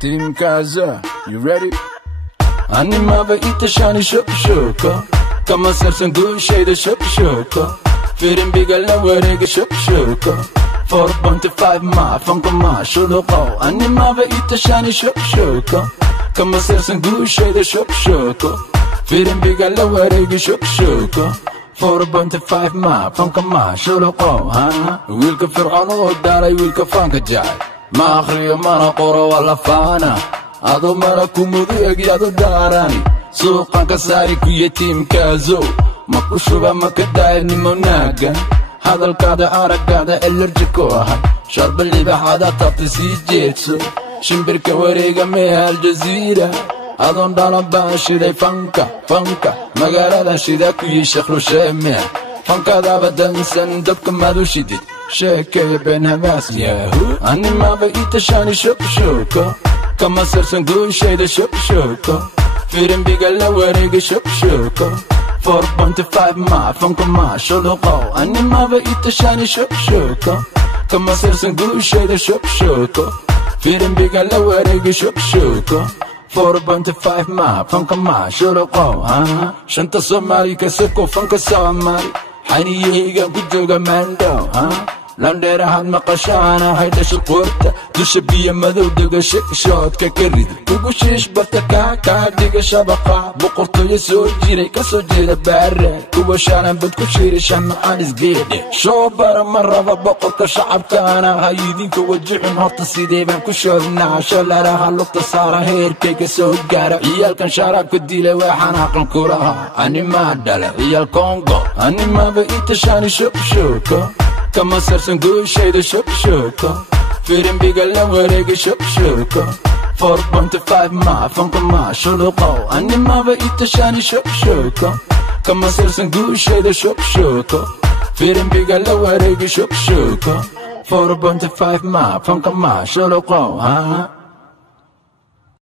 Team Kaza, you ready? Animava itashani shoko Kama sersen gushe shoko Firin bigala warega shoko 4.5 ma funka ma shuloko Animava itashani shoko Kama sersen gushe shoko Firin bigala warega shoko 4.5 ma funka ma shuloko Wilka fir'ano daray wilka fanka jay Ma akhriyo mana qoro wala fana Ado mara kumudu egyado darani Suqan kasari kuya Team Kazo Makushuba makadaya nimonaga Hadalkada aragada allergico ahay Sharbaliba hada tabti sii jeedso Shimbirka wareega meha Aljazeera Adon dhalan baan shiday fanka Magaalada shida kuyi shekhlo sheemea Fankadaba dansan dabka madu shidid Sheekaya ben hamaas yahu Animaba itashani shoko Kama sersen gushe shoko Firin bigala warega shoko 4.5 ma funka ma shuloko Animaba itashani shoko Kama sersen gushe shoko Firin bigala warega shoko 4.5 ma funka ma shuloko Shanta Somali kasako funka Somali Xaniyihigan ku jooga Mando Landheerahan maqashaana haydhasha qoorta Dusha biya madow dega shoodka ka rid Kugu shiish barta kaa dhiga shabaqa Boqortooyo soo jiray kasoo jeeda baara Kuwa shaanan bad ku shiiri shamacaan isgeedhe Shoo bara ma raba boqorka shacabkaana Hayidinka wajixin horta sidee baan ku shoodnaa Sholaraha lugta saara heerkayga soo gaara Ciyaalkan sharaabka dilay waxaan aqal ku lahaa Animaa dhala ciyaal Kongo Animaba itashani shoko Kama sersen gushe shoko Firin bigala warega shoko 4.5 ma funka ma shuloko Animaba itashani shoko Kama sersen gushe shoko Firin bigala warega shoko 4.5 ma funka ma shuloko